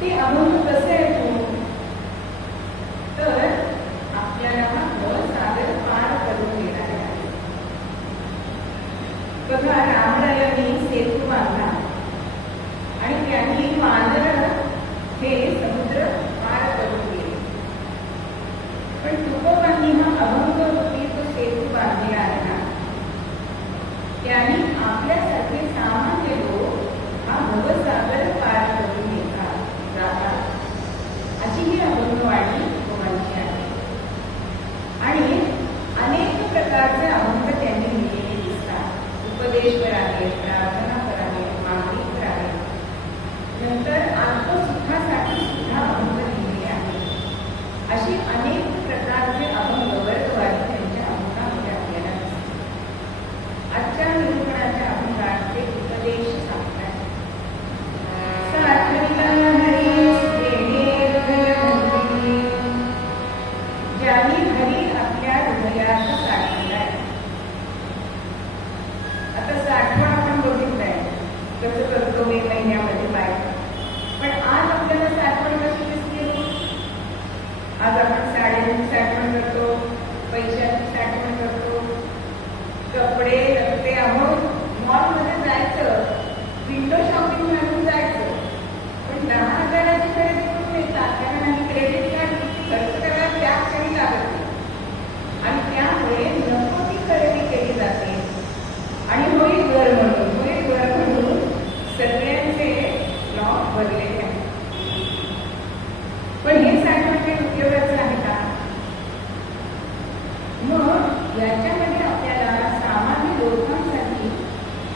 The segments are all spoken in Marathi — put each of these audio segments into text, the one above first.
ते अभंग कसे ऐकू? तर आपल्याला सागर पार करून देणार आहे. बघा, रामरायांनी सेतू बांधला आणि त्यांनी वानर हे समुद्र पार करून गेले. पण तुकोबांनी हा अभंग रूपी तो सेतू बांधलेला आहे ना, त्यांनी आपल्यासारखे सामान्य लोक हा भवसागर पार करून जातात अशी ही अभंगवाणी तुकोबांची आहे. आणि अनेक प्रकारचे अभंग त्यांनी लिहिलेले दिसतात. उपदेश करावे, प्रार्थना करावे, मागणी करावे, नंतर आत्मसुखासाठी सुद्धा अभंग लिहिलेले आहेत. अशी अनेक प्रकारचे अभंग वर्गवारी त्यांच्या अभंगामध्ये आपल्याला दिसतात. आजच्या निरूपणाच्या अभंगात ते उपदेश सांगतात. ज्यांनी हरी आपल्या हृदयात साठवलाय. आता साठवण आपण बघितलंय कसं करतो मे महिन्यामध्ये बाहेर. पण आज आपल्याला साठवण कशी दिसते? आज आपण साड्यांची साठवण करतो, पैशाची साठवण करतो, कपडे रस्ते अमोल मॉलमध्ये जायचं, विंडो शॉपिंग म्हणून जायचं. पण 10,000ची खरेदी करून येतात कारण आम्ही क्रेडिट कार्ड खर्च करायला त्या क्षणी लागत नाही. आणि त्यामुळे नको ती खरेदी केली जाते आणि होईल घर म्हणून सगळ्यांचे लॉक भरलेले आहेत. पण हे साठवण काही उपयोगाचं आहे का? मग याच्यामध्ये आपल्याला सामान्य लोकांसाठी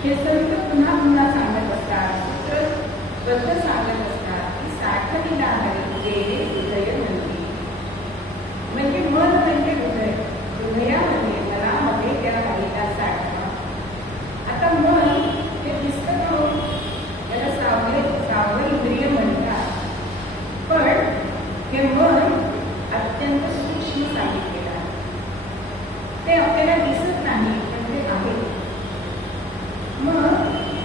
हे संत पुन्हा पुन्हा सांगत असतात, सूत्रबद्ध सांगत असतात की साठवलेला आहे गेले हृदय म्हणते. म्हणजे मन म्हणजे हृदय. हृदयामध्ये मनामध्ये त्या राहिला साठवा. आता मन हे दिसतं म्हणून त्याला सावध इंद्रिय म्हणतात. पण हे मन अत्यंत सूक्ष्म सांगितलेलं आहे. ते आपल्याला दिसत नाही पण ते आहे. मग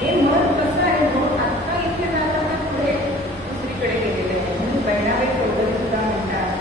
हे मन कसं आहे? मग आत्ता इथे जाताना पुढे दुसरीकडे गेलेले आहे. म्हणून बहिणाबाई चौधरी सुद्धा म्हणतात,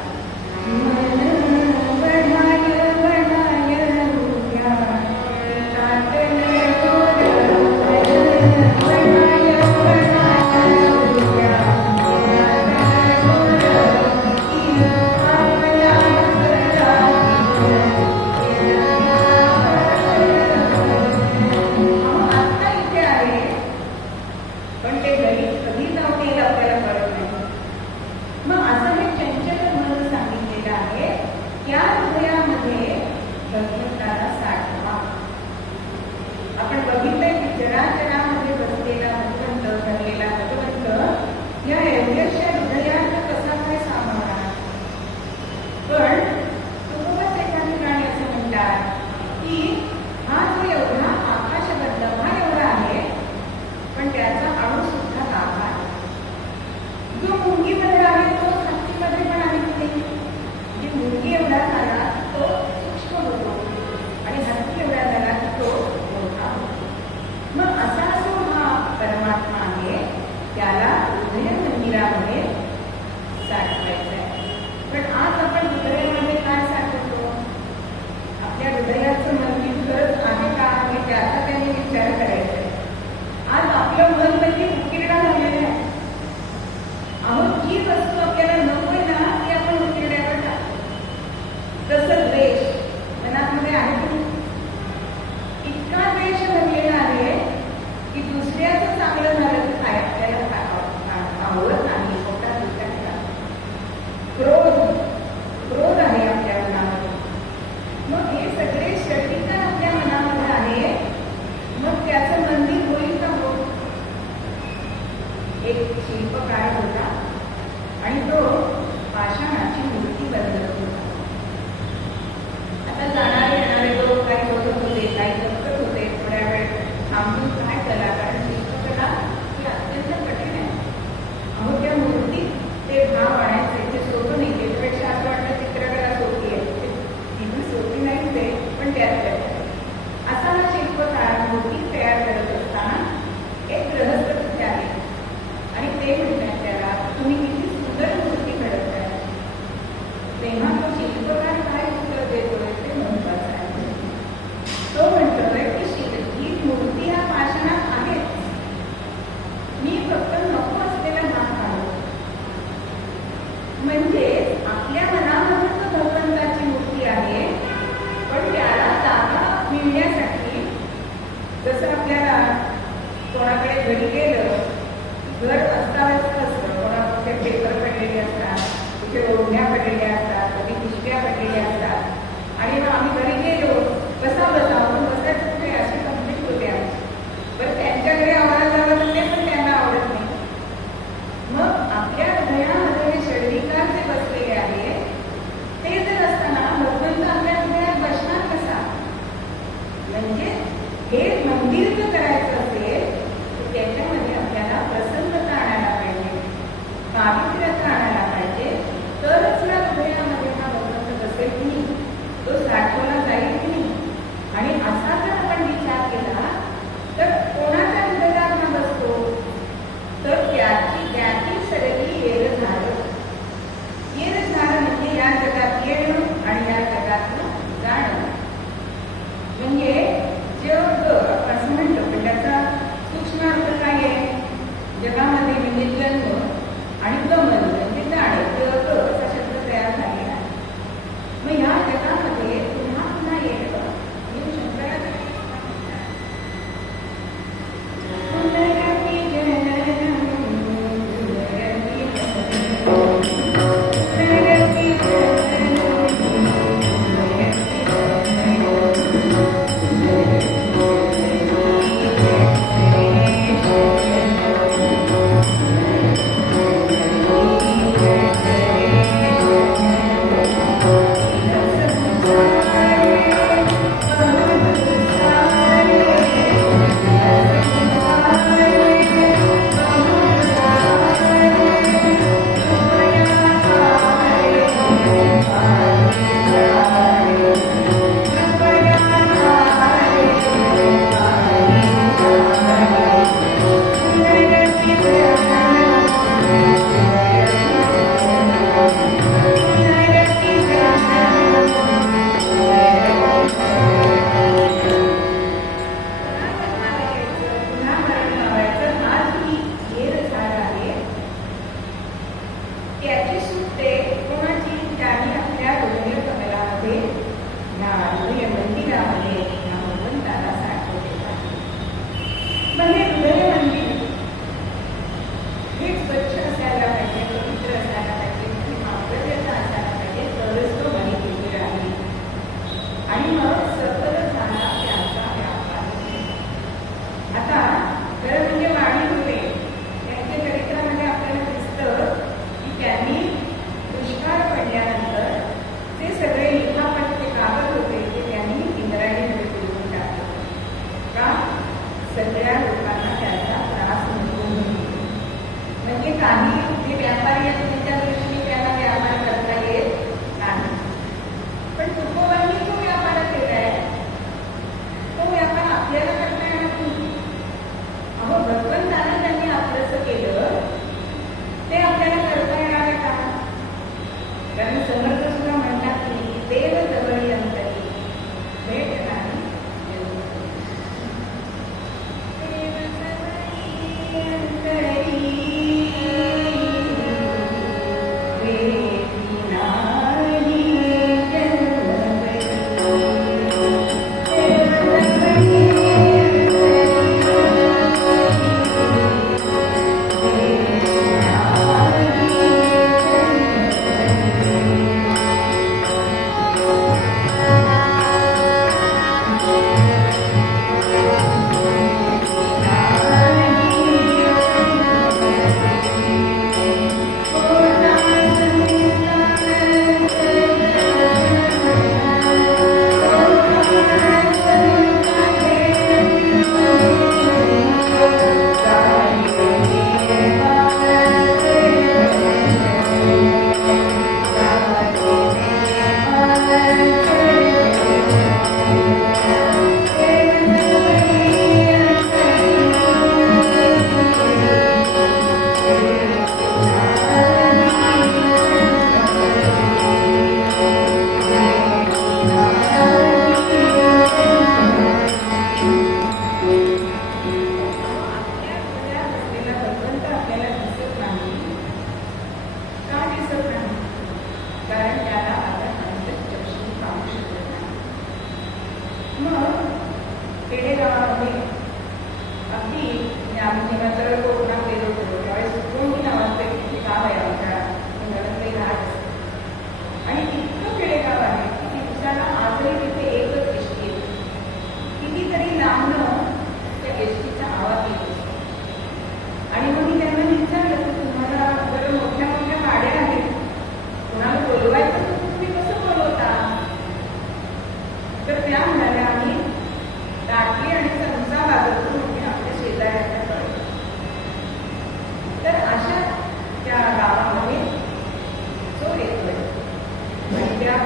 आपण बघितलंय की जराजरामध्ये बसलेला भगवंत, भरलेला भगवंत या एवढ्याशा हृदयात कसा काय सामावणार? पण तुकोबाच एका ठिकाणी असं म्हणतात की हा जो एवढा आकाशबद्ध हा एवढा आहे पण त्याचा अणू सुद्धा तापा. जो मुंगीमध्ये आहे तो हत्तीमध्ये पण आहे की नाही? जी मुंगी एवढा झाला तो सूक्ष्म होतो आणि हत्ती एवढा झाला की तो मोठा होतो. मग असा जो हा परमात्मा आहे त्याला हृदय मंदिरामध्ये साठवायचं आहे. पण आज आपण हृदयामध्ये काय साठवतो? आपल्या हृदयाचं मंदिर खरंच आहे का हे त्याचा त्यांनी विचार करायचा आहे. आज आपलं मन म्हणजे उकिरडा झालेलं आहे. अहो, जी वस्तू आपल्याला नकोय ना ती आपण उकिरड्यावर टाकतो. तसं द्वेष मनामध्ये आहे की इतका द्वेष भरलेला आहे की दुसऱ्याचं चांगलं झालं तर काय आपल्याला आवडत नाही. पोटात दुसऱ्याला क्रोध आहे आपल्या मनामध्ये. मग हे सगळे षडविकार आपल्या मनामध्ये आहे. मग त्याचं मंदिर होईल का? हो. एक शिल्पकार होता आणि तो म्हणजे आपल्या मनामध्ये तर भगवंताची मूर्ती आहे, पण त्याला जागा मिळण्यासाठी जसं आपल्याला कोणाकडे घरी गेलं, घर अस्ताव्यस्त असतं, कोणाकडे पेपर पडलेले असतात, कुठे ओढण्या पडलेल्या असतात, कधी पिशव्या पडलेल्या असतात, आणि मग आम्ही घरी गेलो, कसा बसावं बसायचं कुठे अशी कंप्लेंट होते आमची. पण त्यांच्या घरी आम्हाला जावं लागते, पण त्यांना आवडत नाही. मग आपल्या हृदयामध्ये हे षडविकार जे बसलेले आहे ते जर असताना भगवंत आपल्या हृदयात बसणार कसा? म्हणजे हे मंदिर जर करायचं असेल तर त्याच्यामध्ये आपल्याला प्रसन्नता आणायला पाहिजे, पावित्र्यता आणायला पाहिजे, तरच या हृदयामध्ये हा भगवंत बसेल की नाही, तो साठवला जाईल की नाही. आणि असा जर आपण विचार केला तर कोणाच्या हृदयात हा बसतो, तर त्यातील सगळी येर झालं. येर झालं म्हणजे या जगात येणं आणि या जगातलं जाणं. म्हणजे जग असं म्हणतो, पण त्याचा सूक्ष्म अर्थ काय आहे? जगामध्ये म्हणजे जन्म आणि गमन म्हणजे जाणे, जग असा शब्द तयार झालेला आहे. मग या जगामध्ये पुन्हा पुन्हा येणं म्हणजे शंकराचं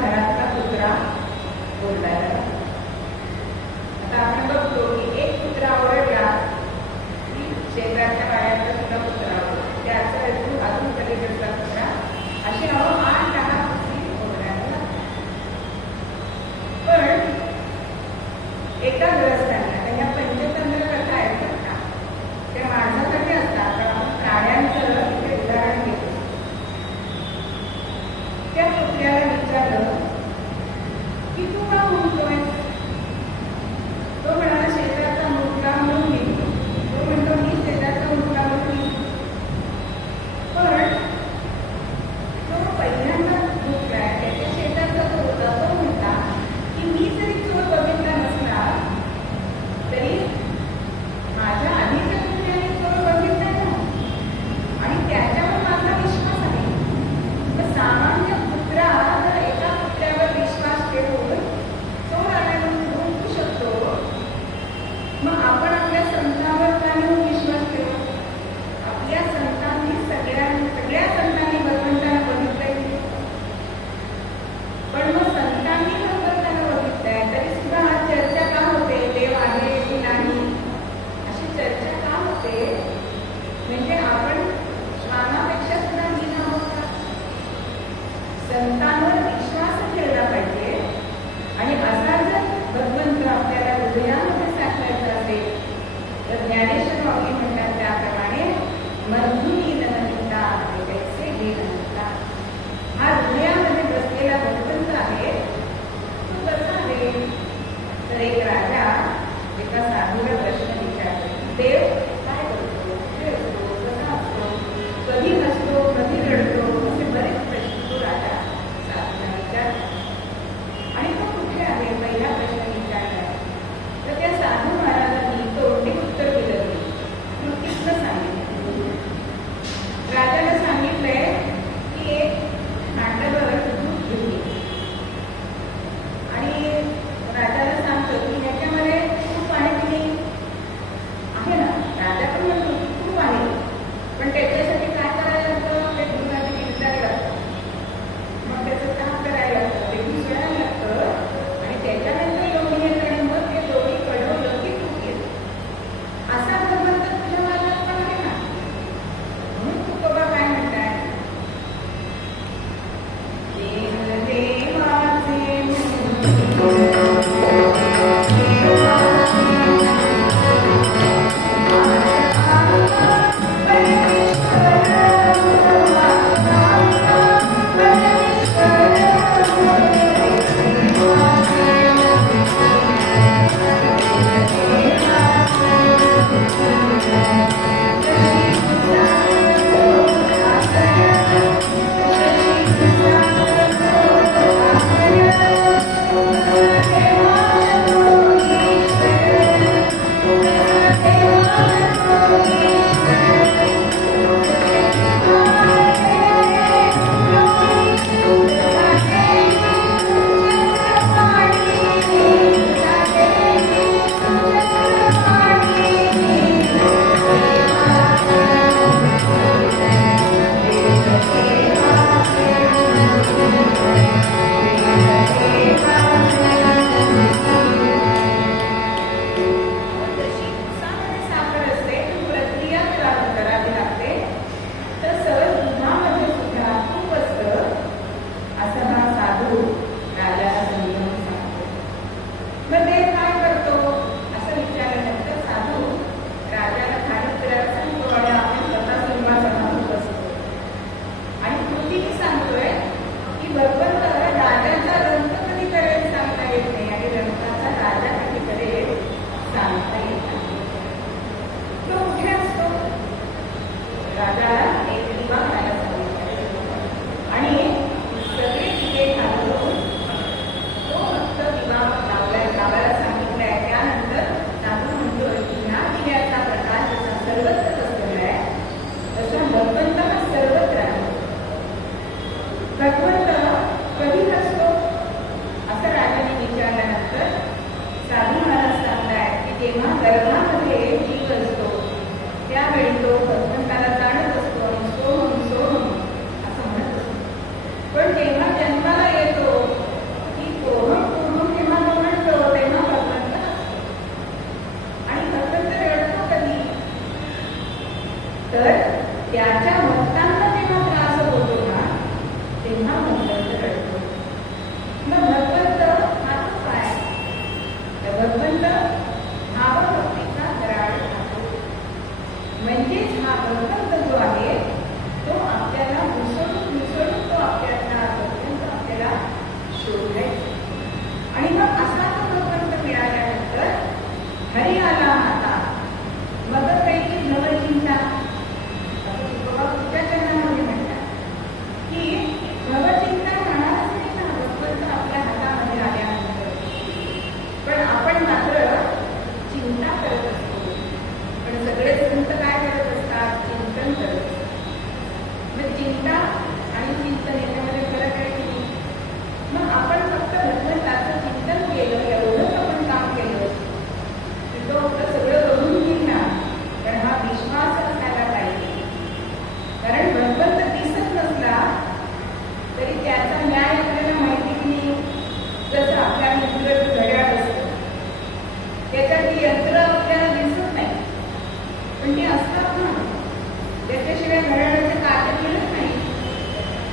घरातला कुत्रा ओरडायला लागला. आता आपण बघतो की एक कुत्रा ओरडला की शेजारच्या बाळाचा सुद्धा कुत्रा ओरडला, त्याचा अजून पलीकडचा कुत्रा, असे 8-10 कुत्री ओरडायला लागले. पण एका ग्रस्तांना ह्या पंचतंत्र कथा आहेत ना, त्या माणसासाठी असतात, पण आपण प्राण्यांचं इथे उदाहरण घेतो. त्या कुत्र्याला विचारलं की तू का म्हणतोय? तो म्हणाला शेतात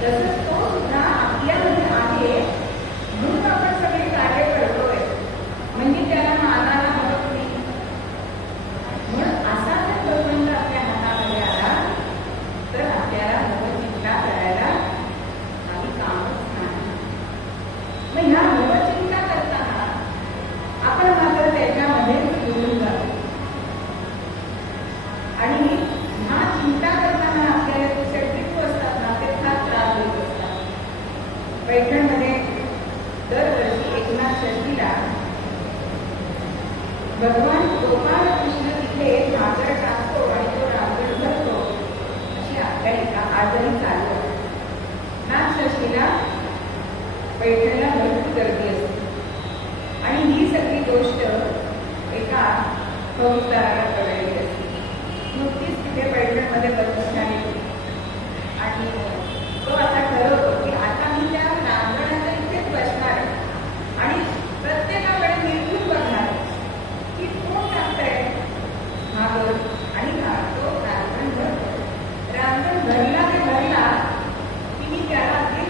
तसंच तो सुद्धा आपल्यामध्ये आहे म्हणून आपण सगळे कार्य करतोय, म्हणजे त्याला मानाला मदत नाही. म्हणून असा जर भगवंत आपल्या हातामध्ये आला तर आपल्याला भगवचिंता करायला काही कामच नाही. मग ह्या भगवचिंता करताना आपण मात्र त्याच्यामध्ये बोलून जातो आणि ह्या चिंता करताना आपल्याला जे सगळी असतात ना ते फार त्रास होत असतात. पैठणमध्ये दरवर्षी एकनाथ षष्ठीला भगवान गोपाळ कृष्ण तिथे नागर टाकतो आणि तो रांगण भरतो अशी आख्यायिका आजही चालू आहे. नाथ षष्ठीला पैठणला भरपूर गर्दी असते आणि ही सगळी गोष्ट एका फौजदाराला कळलेली असते. नुकतीच तिथे पैठणमध्ये बसस्थानी होती आणि तो आता ठरवतो की आता मी त्या रांगणाच्या इथेच बसणार आहे आणि प्रत्येकाकडे निर्गुण बघणार की कोण टाकतंय मागं आणि तो रांगण भरतो. रांगण भरला ते भरला की मी त्याला अगदी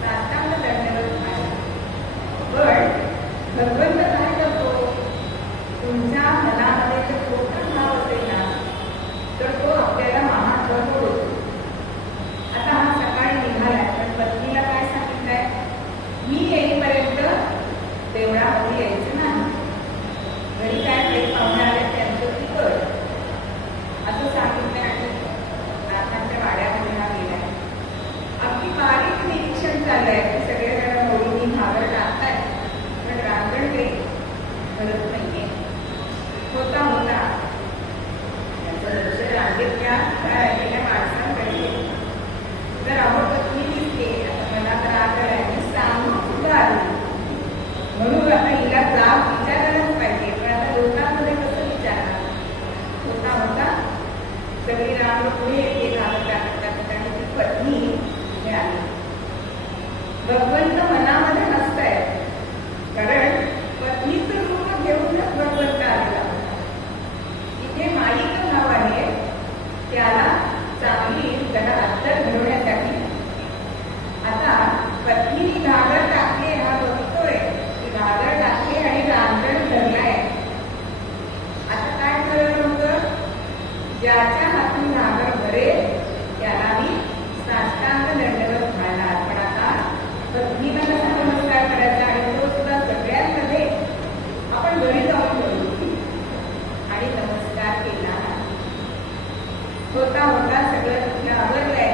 साष्टांग दंडवत नाही. पण भगवंत काय करतो, तुमच्या मनामध्ये जर खोटा भाव असेल ना तर तो आपल्याला महात्मा होतो. आता हा सकाळी निघालाय पण पत्नीला काय सांगितलंय, मी येईपर्यंत देवळामध्ये यायचं नाही, घरी काय काही पाहुणे आले त्यांचं ती कर असं सांगितलंय आणि नाथांच्या वाड्यामध्ये हा गेलाय. अगदी बारीक निरीक्षण चाललंय की सगळेजण होळीनी घागर टाकताय पण रांगण काही करत नाहीये. होता होता त्याचं लक्ष रांगेतल्या राहिलेल्या माणसांकडे. जर अहो पत्नी दिसते आता मला तर राग आलाय सांगून सुद्धा आली म्हणून आता हिला जाब विचारायलाच पाहिजे, पण आता लोकांमध्ये कसं विचारणार. होता होता सगळी रांग पुढे येते घागर टाकतात आणि ती पत्नी तिथे आली. भगवंत मनामध्ये नसतंय कारण पत्नीचं रूप घेऊनच भगवंत आलेला. इथे माईक भाव आहे त्याला चांगली त्याला अत्तर घडवण्यासाठी. आता पत्नीने घागर टाकले हा बघतोय की घागर टाकले आणि रांगण धरलाय. आता काय ठरवलं होतं, ज्याच्या हातून घागर भरेल त्याला मी साष्टांग दंडवत घालणार. पण आता पत्नीला कसा नमस्कार करायचा आणि तो सुद्धा सगळ्यांमध्ये आपण घरी जाऊन करू आणि नमस्कार केला. होता होता सगळं तिथे आवडलंय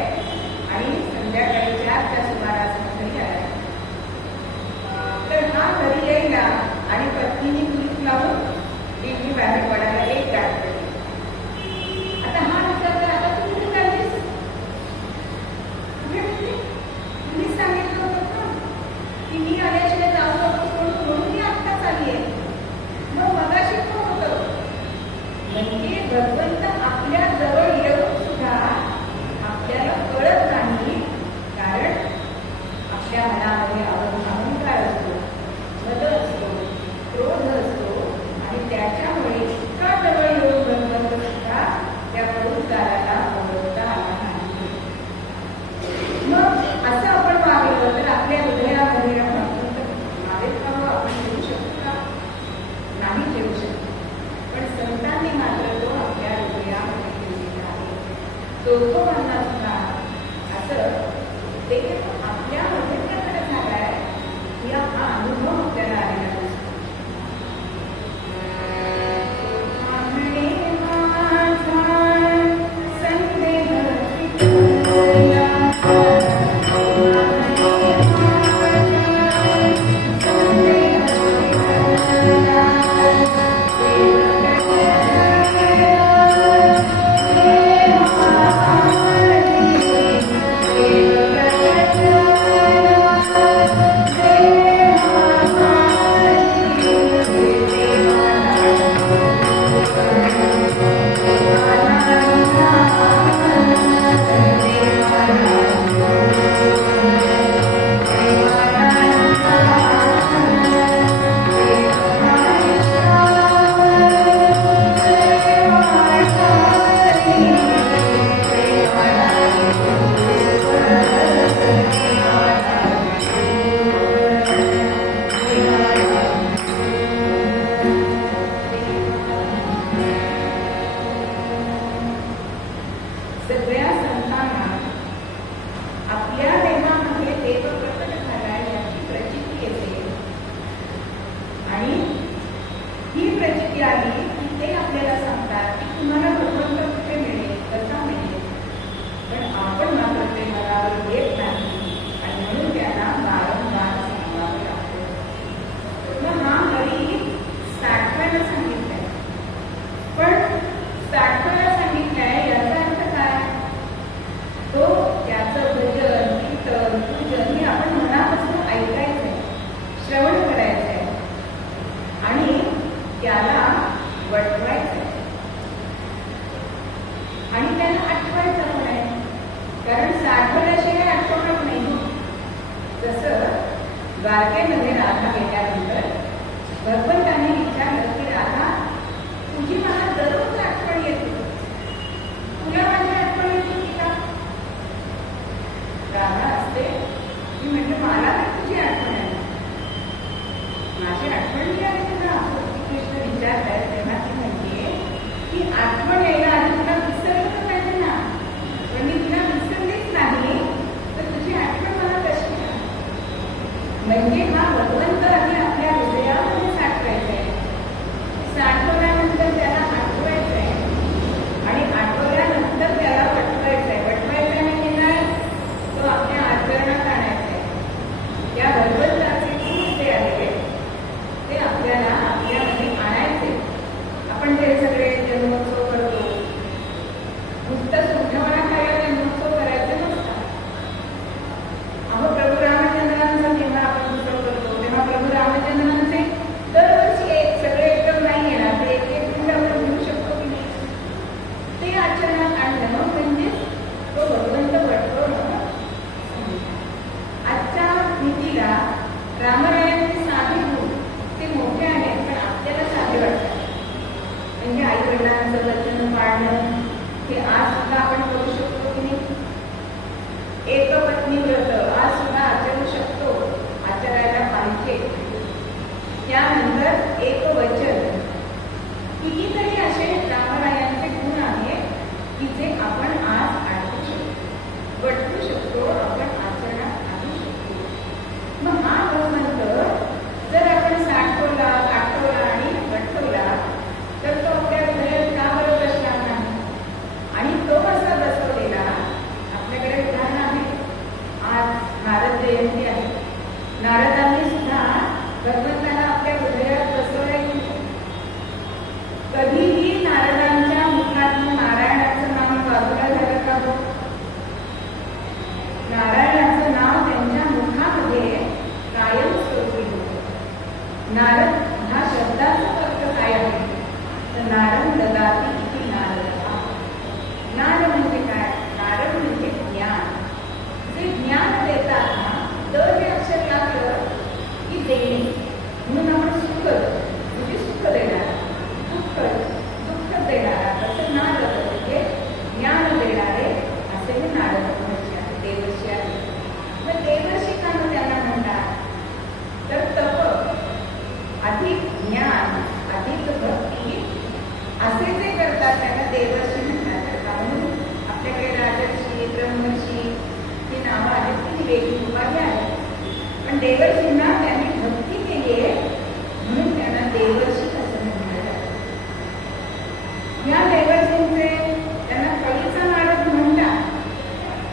आणि संध्याकाळी 4च्या सुमारास घरी आला. तर हा घरी यायला आणि पत्नीने कुलीप लावून दिल्ली बाहेर पडायला एक गाठ पडली. आता हा विचारला, आता तू कुठे चाललीस, तुम्ही सांगितलं होतं ना की मी आल्याशिवाय जाऊ नको म्हणून मी आत्ताच आली आहे. मग मगाशी पण होतं. म्हणजे भगवंत आपल्या जवळ येऊन सुद्धा आपल्याला कळत नाही कारण आपल्या मनामध्ये अहंकार असतो, मद असतो, क्रोध असतो आणि त्याच्यामुळे इतका जवळ येऊन भगवंत सुद्धा त्या फौजदाराला ओळखता आला नाही. मग असं आपण वागलं तर आपल्या हृदयामध्ये मावेल आपण ठेवू शकतो का, नाही ठेवू शकतो. पण संतांनी मात्र तो आपल्या हृदयामध्ये ठेवलेला आहे. तो म्हणला सुद्धा असं ते आपल्यामध्ये प्रकट झालाय या हा अनुभव आपल्याला आलेला असतो. Thank you. द्वारकेमध्ये राधा गेल्यानंतर भगवंताने विचारलं की राधा, तुझी मला दररोज आठवण येते, तुला माझी आठवण येते की का? राधा असते मी म्हणजे मला तर तुझी आठवण आहे, माझी आठवण जी आहे तुला, असं श्रीकृष्ण विचारतात. तेव्हा ती म्हणते की आठवण यायला आधी तुला विसरलं पाहिजे ना, पण मी तुला विसरलीच नाही तर तुझी आठवण मला कशी आहे? म्हणजे हा भगवंत आधी आपल्या हृदयामध्ये साठवायचा आहे, साठवल्यानंतर त्याला आठवायचं आहे आणि आठवल्यानंतर त्याला वटवायचं आहे. वटवायचं म्हणजे काय? तो आपल्या आचरणात आणायचा आहे. त्या भगवंताचे गुण जे आहेत ते आपल्याला आपल्यामध्ये आणायचे. आपण ते सगळे जन्मोत्सव करतो, नुसतं सुंठवणा खायला जन्मोत्सव करायचे नसतात. अहो, प्रभू रामचंद्रांचा जेव्हा आपण उत्सव करतो तेव्हा प्रभू रामचंद्रांचे दरवर्षी सगळे एकदम नाही येणार, ते एक एक गुण आपण घेऊ शकतो की नाही, ते आचरणात आणणं म्हणजे तो भगवंत वटवणं. आजच्या नीतीला रामरायांचे साधे गुण ते मोठे आहेत, पण आपल्याला साधे वाटतात. म्हणजे आई वडिलांचं वचन पाळणं हे आज सुद्धा आपण करू शकतो की नाही? एक पत्नी व्रत आज सुद्धा आचरू शकतो, आचरायला पाहिजे. त्यानंतर एक वचन, कितीतरी असे रामरायांचे गुण आहेत की जे आपण आज आठवू शकतो, वटवू शकतो, आपण आचरणात आणू शकतो. मग हा भगवंत जर आपण साठवला, आठवला आणि वटवला तर तो आपल्या हृदयात का बरं बसणार नाही? आणि तो असा बसवलेला आपल्याकडे उदाहरण आहे. आज नारद जयंती आहे. नारदांनी सुद्धा भगवंताला आपल्या हृदयात बसवलंय. कधीही नारदांच्या मुखातून नारायणाचं नाव बाजूला झालं का हो? नारायणाचं नाव त्यांच्या मुखामध्ये कायम स्वरूपी होतं. नारद ह्या शब्दाचा अर्थ काय आहे? तर नारद ददाती इति नारदः. नार म्हणजे काय? नारद म्हणजे ज्ञान. जे ज्ञान देतात ना, दर हे अक्षर लागलं की देणे, म्हणून आपण सुख म्हणजे सुख देणारा, दुःख देणारा, तसं नारद म्हणजे ज्ञान देणारे असे हे नारद महर्षी आहे, देवर्षी आहे. मग देवर्षी का त्यांना म्हणतात? तर तप, अधिक ज्ञान, अधिक भक्ती असे जे करतात त्यांना देवर्षी म्हणतात. म्हणून आपल्याकडे राजर्षी, ब्रह्मर्षी ही नावं आहेत, ती वेगळी उपाधी आहेत. पण देवर्षींना त्यांनी भक्ती केली आहे म्हणून त्यांना देवर्षी असं म्हटलं जातं. या देवर्षींचे त्यांना कळीचा नारद म्हणतात,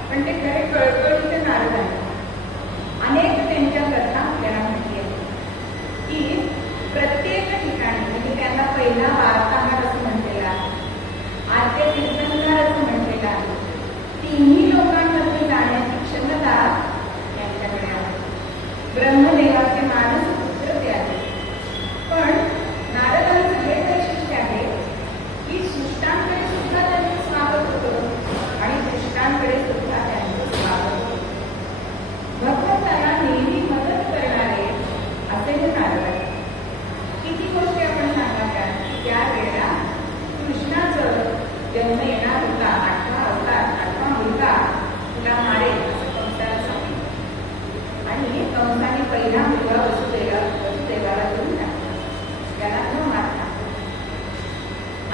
पण ते खरे कळकळीचे नारद आहेत. अनेक त्यांच्या कथा आपल्याला माहिती आहे की प्रत्येक ठिकाणी म्हणजे त्यांना पहिला वार्ताहर असं म्हटलेलं आहे, आद्य तीर्थंकर असं म्हटलेलं आहे. तिन्ही लोकांमध्ये जाण्याची क्षमता त्यांच्याकडे आहे. ब्रह्मदेवाचे मानस पुत्र ते आहेत. पण नारदांचं हे वैशिष्ट्य आहे की सृष्टांकडे सुद्धा त्यांचं स्वागत होतं आणि दृष्टांकडे सुद्धा त्यांचं स्वागत होतं. भगवंताला नेहमी मदत करणारे असे हे नारद आहेत. किती गोष्टी आपण सांगायच्या की त्या वेळेला कृष्णाचं जन्म येणार होता, 8वा अवतार, 8वा मुलगा तुला मारेल असं कंसाला सांगितलं आणि कंसाने पहिला मुलगा वसुदेवाला देऊन टाकला, त्याला न मारला.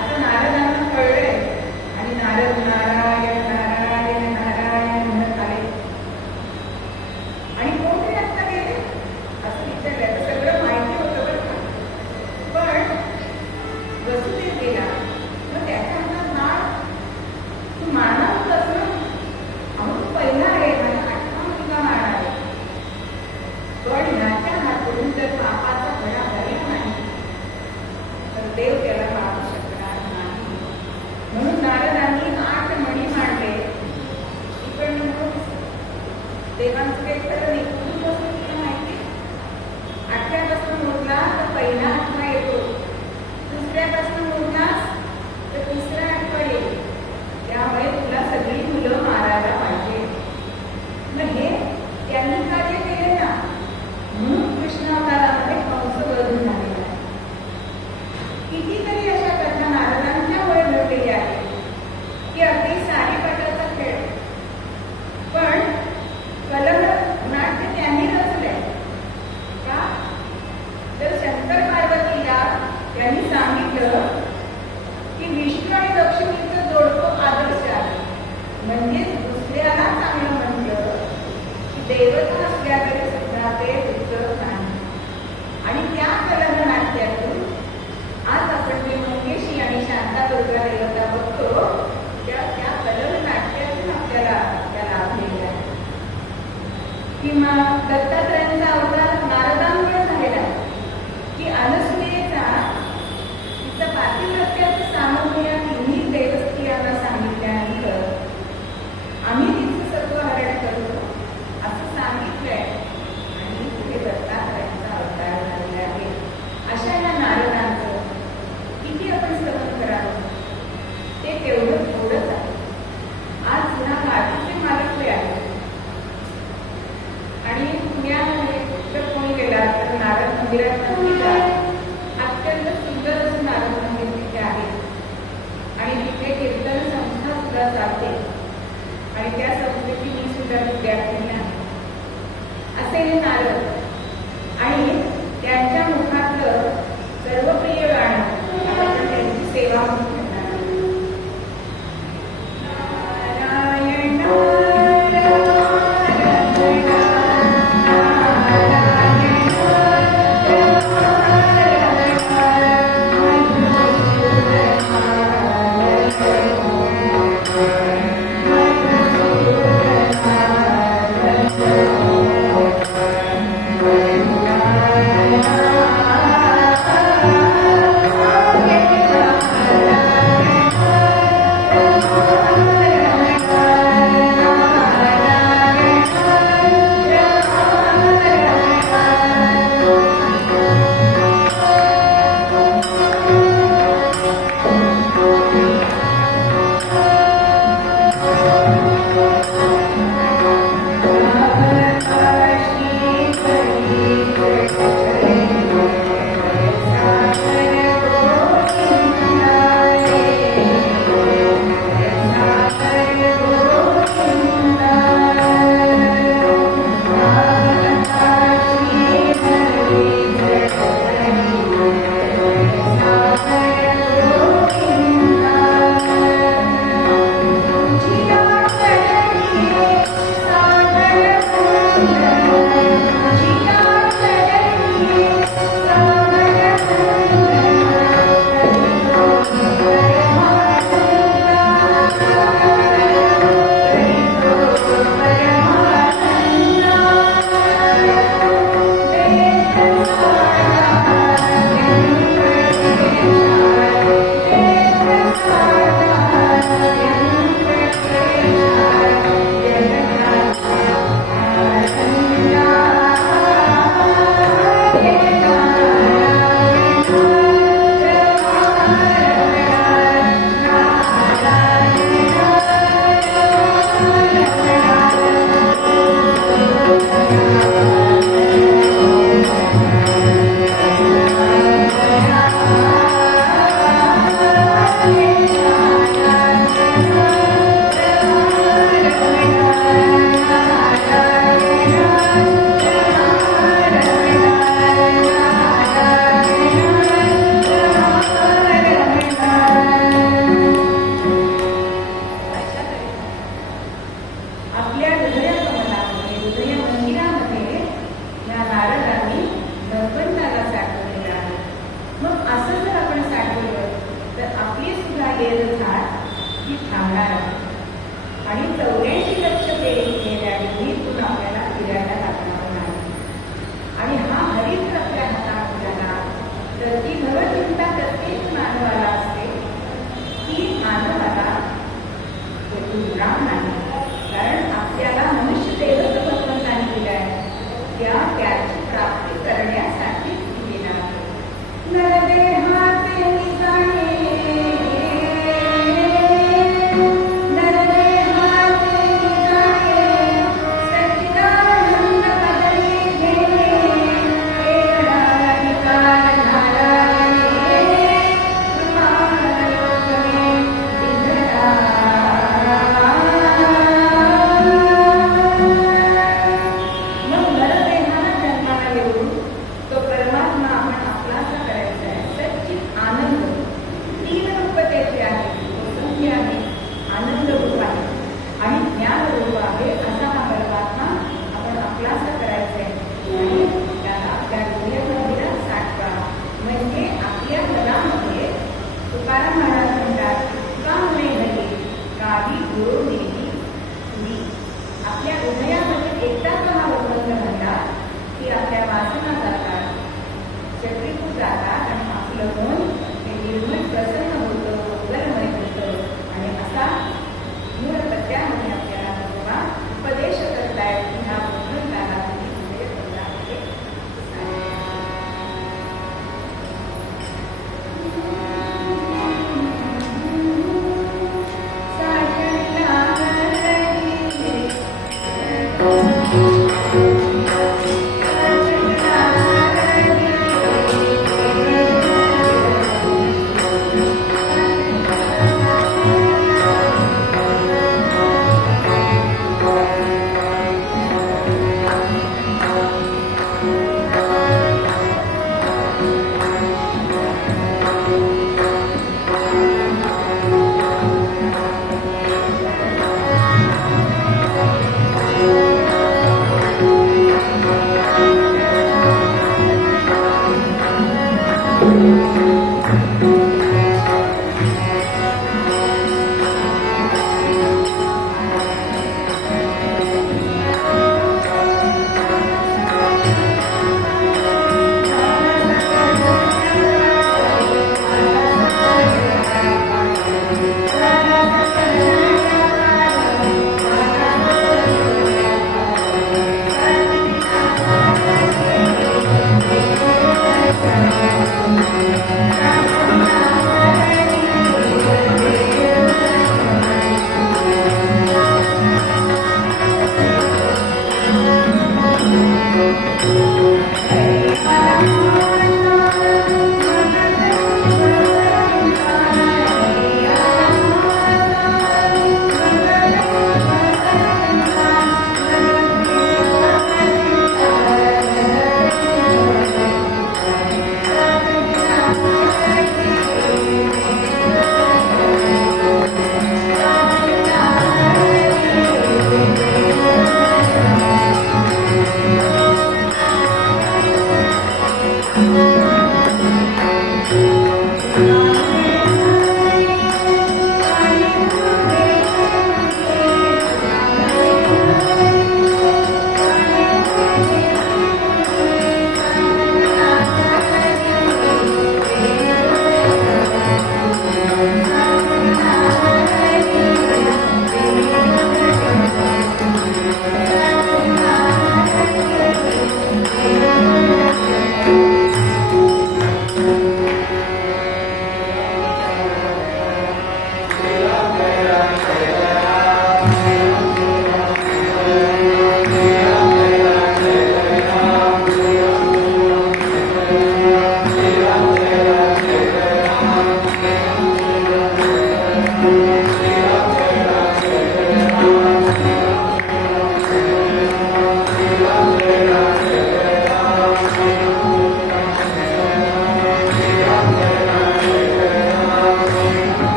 आता नारदांना कळलंय आणि नारद नारायण नारायण नारायण म्हणत आले. आणि कोणते आता गेले असं विचारलं. सगळं माहिती होतं बरं का, पण वसुदेव गेला. मग त्याच्या हातात नाळ, तू मारणार होतास ना? अहो, तू पहिला आहे, मला 8वा मुलगा मारणार आहे. पण ह्याच्या हातून जर पापाचा घडा भरला नाही तर देव त्याला मारू शकणार नाही. म्हणून नारदांनी 8 मणी मांडले. इकडनं देवांचं काही खरं नाही. कुठून बसून तुला माहिती? 8व्यापासून मोडला तर पहिला 8वा येतो, दुसऱ्यापासून मोडलास तर तिसरा 8वा येईल. त्यामुळे तुला सगळी मुलं मारायला पाहिजे. मग हे त्यांनी कार्य केले ना, म्हणून देवता असल्या तरी सुद्धा ते उतरत नाही. आणि त्या कलहनाट्यातून आज आपण जे मंगेशी आणि शांता दुर्गा देवता बघतो त्या कलहनाट्यातून आपल्याला त्या लाभलेल्या आहे. किंवा दत्तात्रयांचा अवतार नारदांमुळे झालेला आहे की अनसुयेचा तिचा पातिव्रत्याचं सामर्थ्य तिन्ही देवस्थियांना सांगितल्यानंतर आम्ही तिचं सर्व हरण करतो असं सांगितलंय आणि पुढे दत्तात्रयांचा अवतार झालेला आहे. अशा या नारदांचं किती आपण स्तवन करावं ते तेवढं थोडंच आहे. आज पुन्हा मातीचे मालिकले आहे आणि पुण्यामध्ये जर कोणी गेला तर नारद मंदिरात नक्की जा. अत्यंत सुंदर असं नारद मंदिर तिथे आहे आणि तिथे कीर्तन संस्था सुद्धा चालते आणि त्या संस्थेची मी सुद्धा विद्यार्थिनी आहे. असे हे नारद आणि त्यांच्या मुखातलं सर्वप्रिय गाणं आपण त्यांची सेवा म्हणून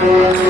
Where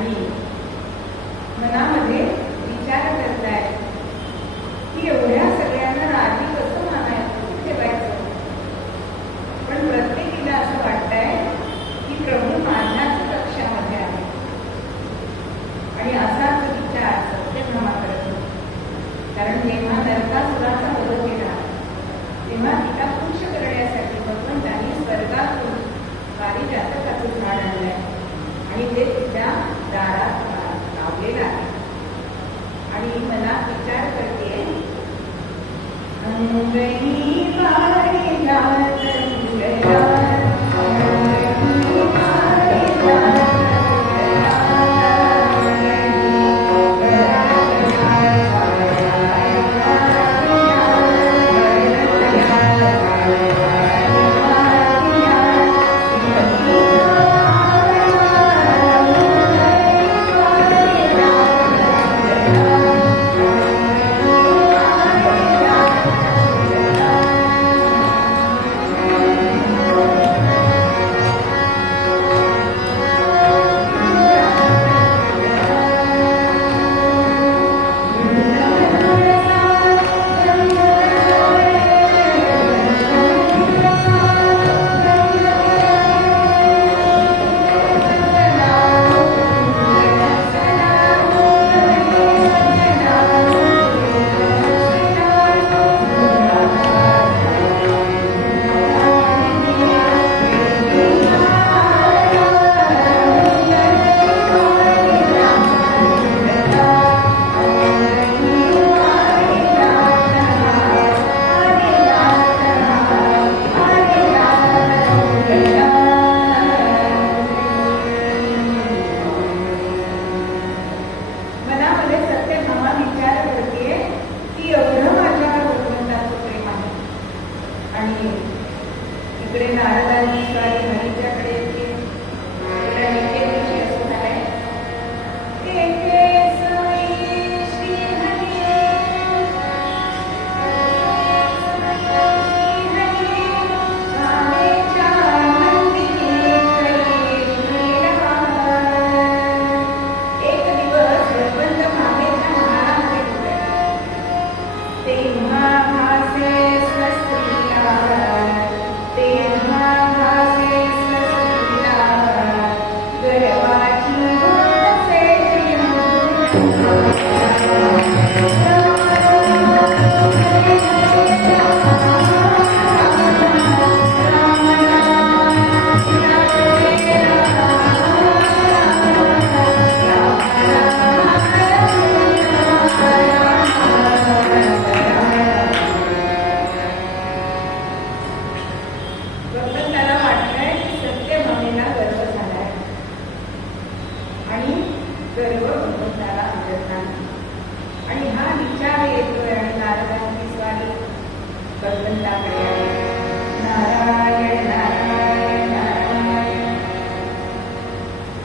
आणि मनामध्ये विचार करताय की एवढ्या सगळ्यांना राजी कसं मानायचं, कसं ठेवायचं. पण प्रत्येकीला असं वाटतंय की प्रभू माझ्याच लक्षामध्ये आहे. आणि असाच विचार सत्यभामा करत होती. कारण जेव्हा नरकासुराचा वध केला तेव्हा तिला खुश करण्यासाठी भगवंतांनी स्वर्गातून पारिजातकाचं झाड आणलंय आणि ते तिच्या दारात लावलेलं आहे. आणि मला विचार करते अंगणी पारिजात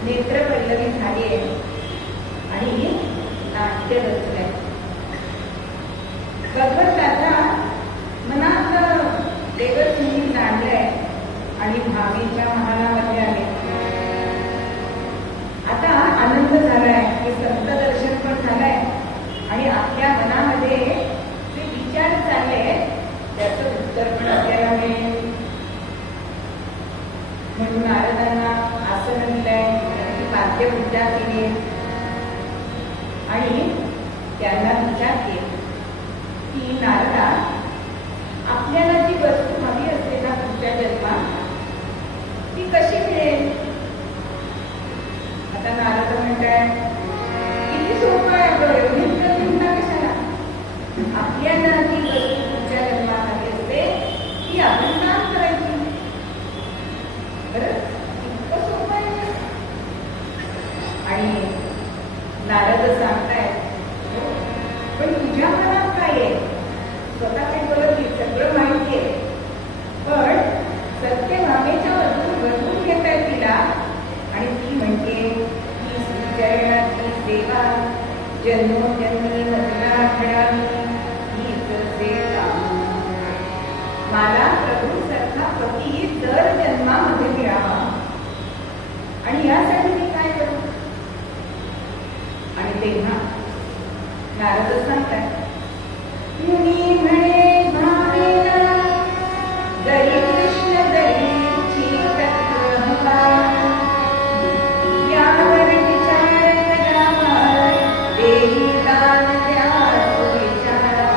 नेत्रपल्लवी झाली आहे आणि नाट्य रचलंय. भगवंताच्या मनात देवस्मिनी जाणलंय आणि भावीच्या महालामध्ये आले. आता आनंद झालाय की संत दर्शन पण झालंय आणि आपल्या मनामध्ये जे विचार चालले त्याचं उत्तर पण आपल्याला मिळेल. म्हणून नारदांना आसन दिलंय, पाद्य पूजा केली आणि त्यांना विचारते की नारदा, आपल्याला जी वस्तू हवी असते ना पुढच्या जन्मात ती कशी मिळेल? आता नारद म्हणताय किती सोपं आहे, एवढी चिंता कशाला? आपल्याला जी वस्तू पुढच्या जन्मात हवी असते ती आपण काम करायची. बरं, इतकं सोपं आहे. आणि नारद सांगताय पण तुझ्या मनात काय आहे? स्वतः काही बोलत नाही, सगळं माहिती आहे. पण सत्यभामेच्या बदलून घेत आहे तिला आणि ती म्हणते की श्रीचरणाची सेवा जन्मोजन्मी मधला घडावी हीच सेवा. मला प्रभूंसारखा पती दर जन्मामध्ये मिळावा आणि यासाठी मी काय करू? नारद सांगतात, मुनी म्हणे भावेला दरी कृष्ण दरीची तत्त्वहवा, यावर विचार करावा देही दान द्या विचारा.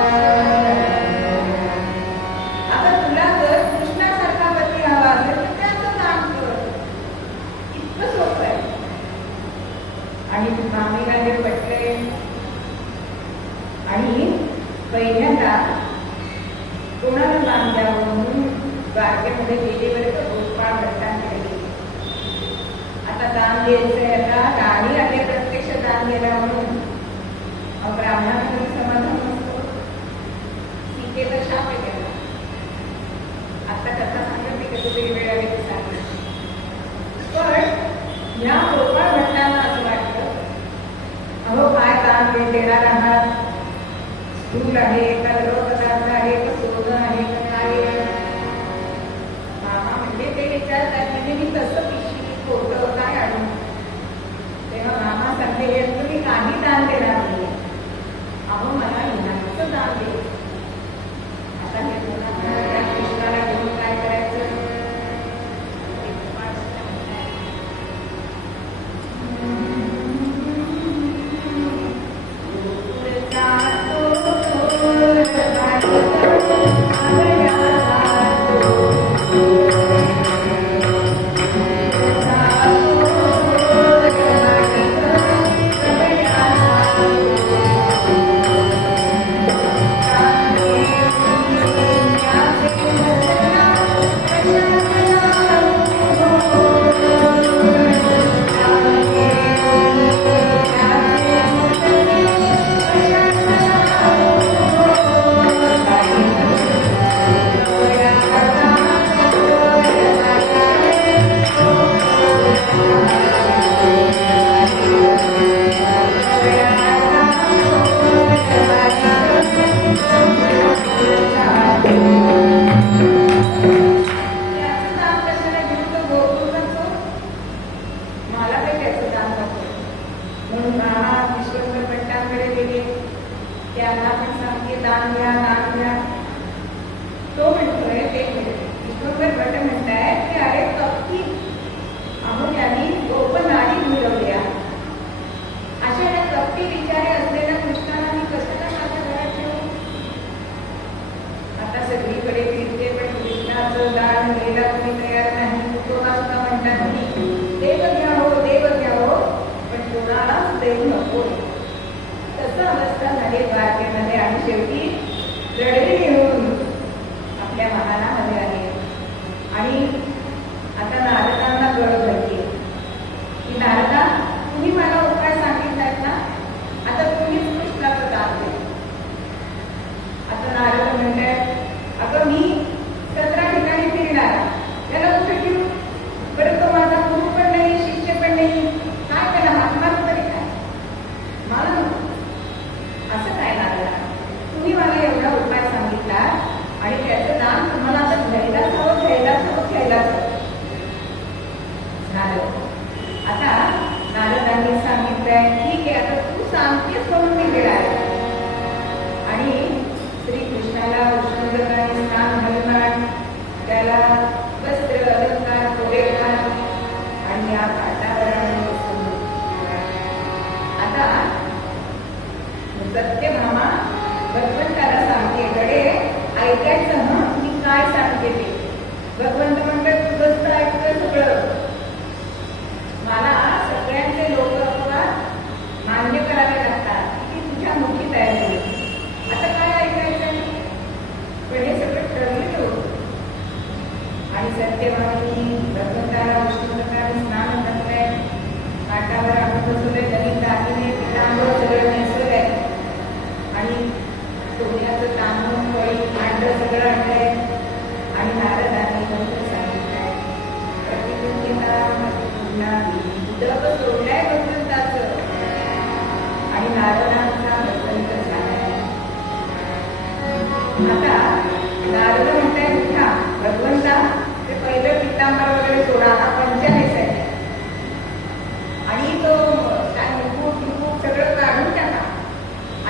आता तुला जर कृष्णासारखा पती हवा असेल तर त्याचं दान कर, इतकं सोपं आहे. आणि मामीला हे पटलंय. आणि पहिल्यांदा कोणाला दान द्यावं म्हणून द्वारकेमध्ये गेले बरे तर गोपाळ भट्टांकडे गेले. आता दान द्यायचंय, आता राणी आले प्रत्यक्ष दान द्यायला म्हणून. ब्राह्मणाकडे समाधान नसतो, सीतेचा शाप आहे त्याला. आता कथा सांगत मी कधीतरी वेळ आली की सांगते. पण या गोपाळ भट्टांना असं वाटलं, अहो काय दान देणार आहात, स्थूल आहे का द्रवपदार्थ आहे का सोनं आहे का काय. मामा म्हणजे ते विचारतात म्हणजे मी कसं पिशवी खोटं काय आणू. तेव्हा मामा सांगते हे तुम्ही काही दान देणार नाही, अहो मला इनाचं दान दे. आता हे त्या कृष्णाला घेऊन काय करायचं.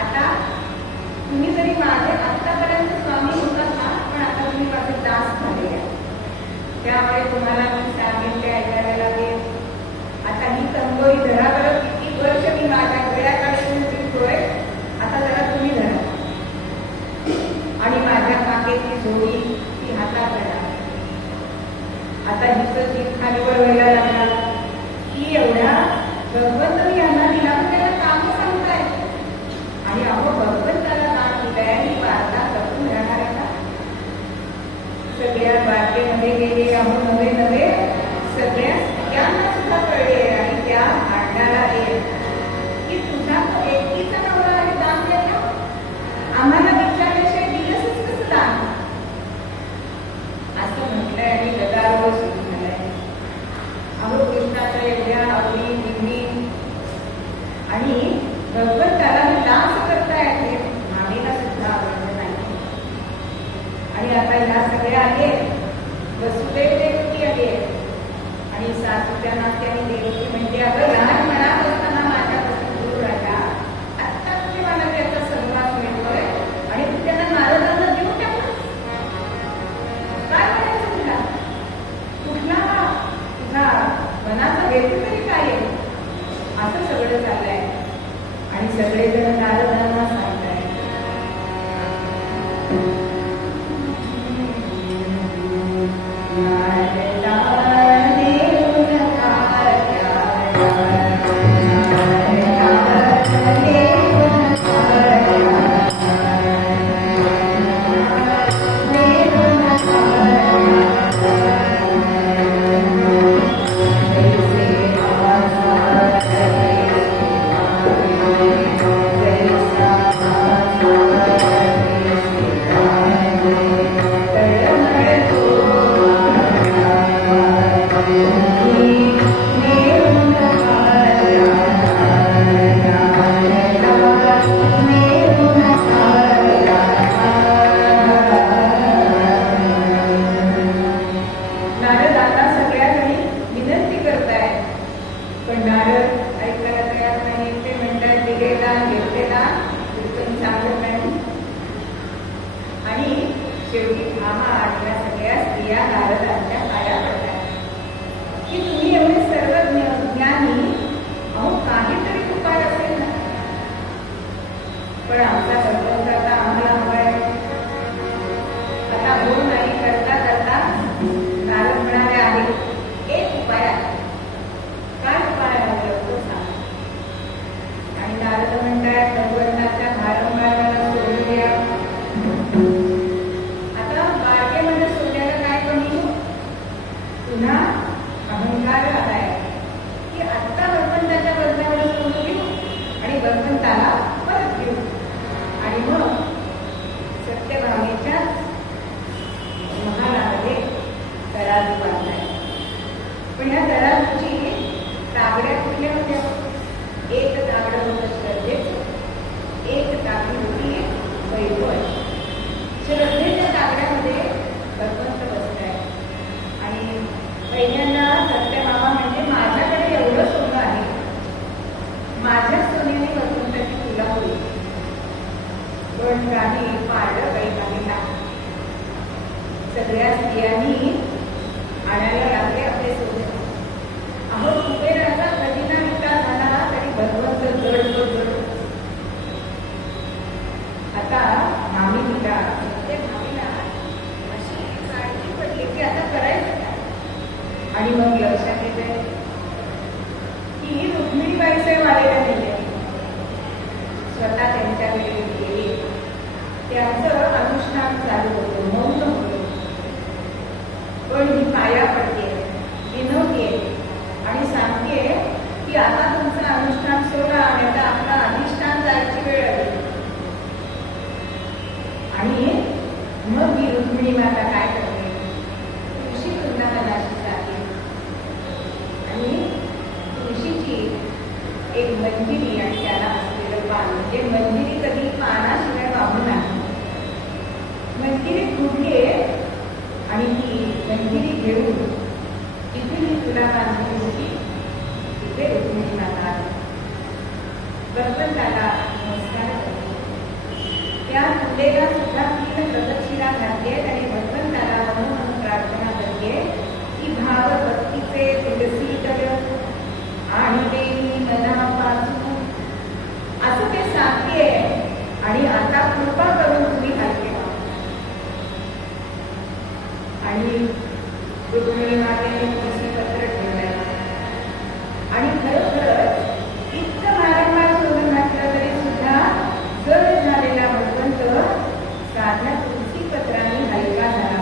आता आणि भगवंताला दास करता येते, मामीला सुद्धा आवडलं नाही. आणि आता ह्या सगळ्या आहेत, वसुदेव देवकी आहे आणि सासूच्या नात्याने देवकी म्हणते, अगं लहानपणात असताना माझ्यापासून दूर राहिला, आत्ता तुम्ही मला त्याचा सहवास मिळतोय आणि तू त्यांना नारदांना देऊ टाकलास. काय म्हणायचं तुला? कुठला तुझा मनाचा हेतू तरी काय आहे? असं सगळं चाललंय आणि सगळेजण नारदांना सांगताय. शेवटी भामा या सगळ्या स्त्रिया नारदांच्या पाया पडतात की तुम्ही एवढे सर्व ज्ञानी, अहो काहीतरी उपाय असेल ना. पण आमचा भगवंत आता आम्हाला हवाय. आता हो नाही करता करता नारद म्हणाले आहे, एक उपाय आहे. काय उपाय आहे तो सांग. आणि नारद म्हणतात, भगवंताच्या भारंभाराला सोडून द्या. पुन्हा अहंकार आलाय की आत्ता भगवंताच्या बंधावर सोडून घेऊ आणि भगवंताला परत घेऊ. आणि मग सत्यभामेच्या महालामध्ये तराजू बांधलाय. पण या तराजूची तागड्या कुठल्या होत्या? एक तागडं होतं श्रद्धेचं, एक तागडी होती वैभव. श्रद्धेच्या तागड्यामध्ये भगवंत बसलाय आणि पहिल्यांदा सत्यभामा म्हणजे माझ्याकडे एवढं सोनं आहे, माझ्या सोन्याने भगवंताची तुला होईल. पण काही पाडलं काही नाही. सगळ्या स्त्रियांनी आणायला लागले आपले सोने. अहो कुबेराचा कधी ना विचार झाला तरी भगवंत जड. आता भामीला सत्यभामीला अशी काळजी पडली की आता करायचं काय. आणि मग लक्षात येते की रुक्मिणीबाईचे वालेला नेले, स्वतः त्यांच्याकडे गेले. त्यांचं अनुष्ठान चालू होतं, मौन होतं. पण ही पाया पडते, विनवते आणि सांगते की आता तुमचं अनुष्ठान सोडा, नाही तर आपला अधिष्ठान जायची वेळ आली. आणि मग ही रुक्मिणी माता काय करते, तुळशी वृंदावनाशी जाते आणि तुळशीची एक मंजिरी आणि त्याला असलेलं पान, म्हणजे मंजिरी कधी पानाशिवाय वाहू नाही. मंजिरी फुटली आणि ती मंजिरी घेऊन जिथे मी तुला बांधली होती तिथे रुक्मिणी माता आली. भगवंताला नमस्कार करते. त्या तुलेला सुद्धा 3 प्रदक्षिणा घातली आणि भगवंताला मनोमन प्रार्थना करते की भाव भक्तीचे तुलसी तळ आणि देवी मनापासून असं ते सांगते. आणि आता कृपा करून तुम्ही हलके व्हा. आणि रुक्मिणी मातेने तुलसी पत्र ठेवलंय आणि खरोखरच इतकं वारंवार सोडून घातलं तरी सुद्धा जड झालेला भगवंत साध्या तुलसी पत्रांनी हलका झाला.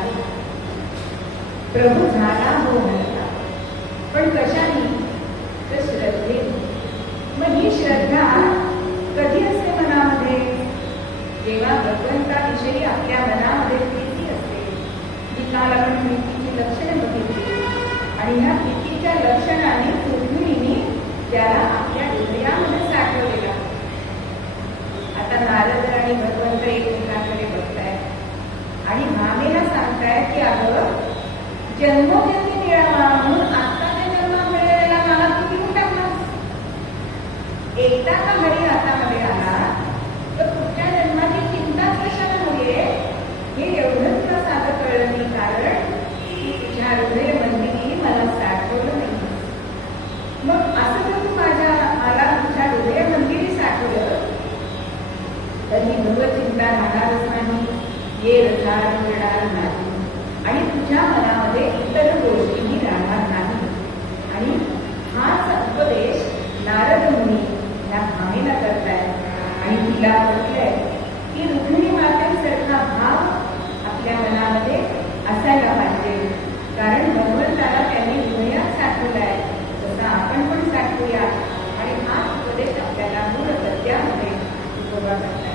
प्रभू झाला हो हलका. पण कशाने? तर श्रद्धेने. मग ही श्रद्धा कधी असते मनामध्ये? जेव्हा भगवंताविषयी आपल्या मनामध्ये प्रीती असते. जी काल आपण प्रीतीची लक्षणं बघितली आणि ह्या प्रीतीच्या लक्षणाने रुक्मिणीने त्याला आपल्या हृदयामध्ये साठवले. आता नारद आणि भगवंत एकमेकांकडे बघतायत आणि भामेला सांगतायत की अगं जन्मोजन्मी मिळावा म्हणून आत्ताच्या जन्मात मिळालेला मला तू घेऊन टाकलास. एकदा का घरी हातामध्ये आला तर पुढच्या जन्माची चिंताच कशाला होईल हे एवढंच तुला साधं कळलं नाही, कारण की तुझ्या हृदय मंदिरी मला साठवलं नाही. मग असं जर तू मला तुझ्या हृदय मंदिरी साठवलं तर ही भगवचिंता राहणारच नाही, ये रसाळ मिळणार नाही आणि तुझ्या मनामध्ये इतर गोष्टीही राहणार नाही. आणि हाच उपदेश नारद मुनी या भामेला करतायत आणि तिला म्हटलंय की रुक्मिणी मातेसारखा भाव आपल्या मनामध्ये असायला पाहिजे, कारण भगवंताला त्यांनी हृदयात साठवलाय, तसा आपण पण साठवूया. आणि हा उपदेश आपल्याला मूळ सत्यामध्ये उभा करताय.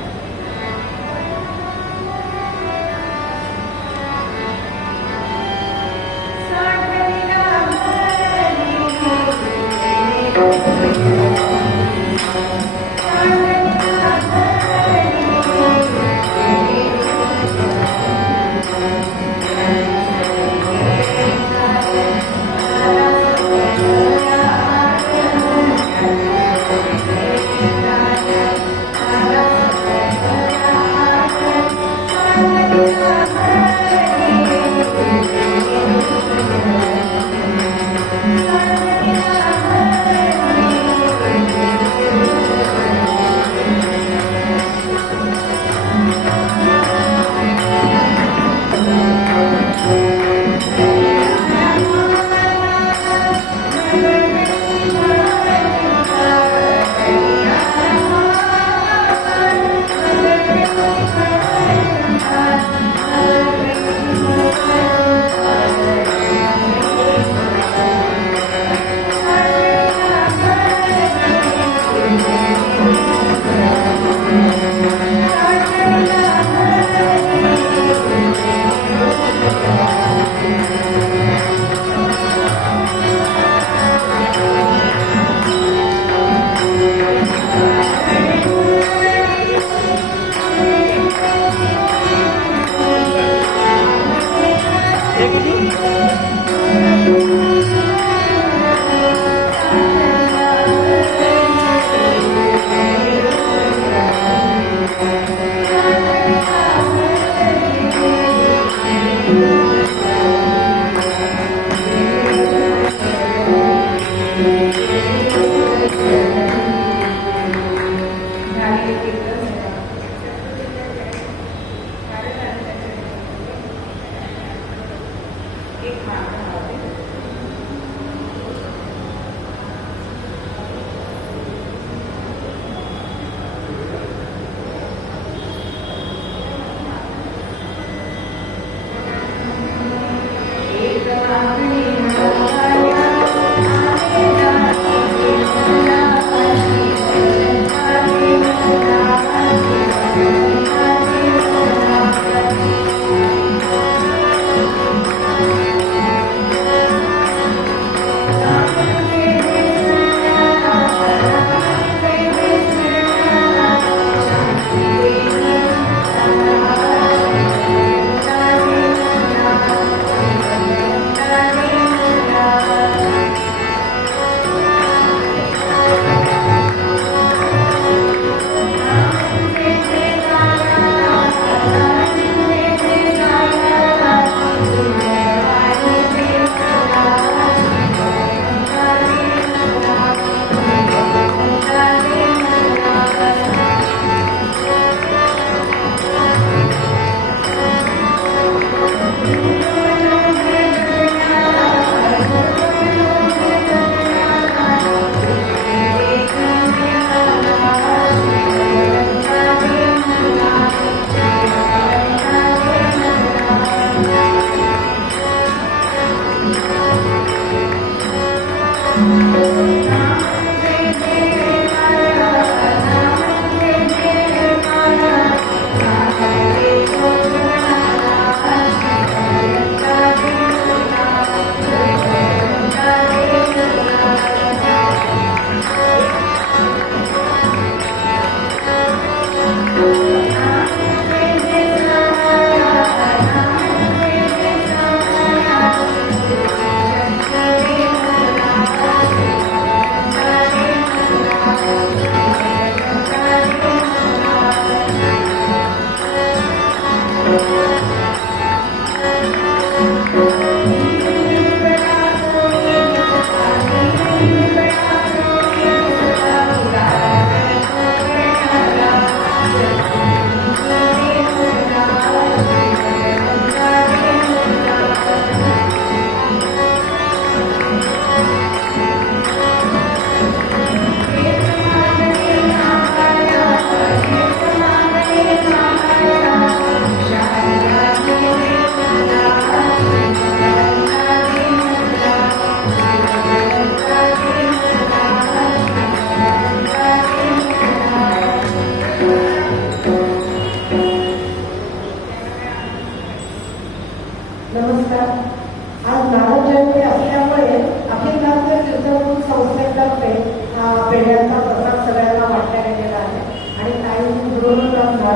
नमस्कार. आज नारळ जयंती असल्यामुळे अखिल भारतीय तीर्थस्थ संस्थेतर्फे पेढ्यांचा प्रसाद सगळ्यांना वाटला गेलेला आहे आणि काही गृह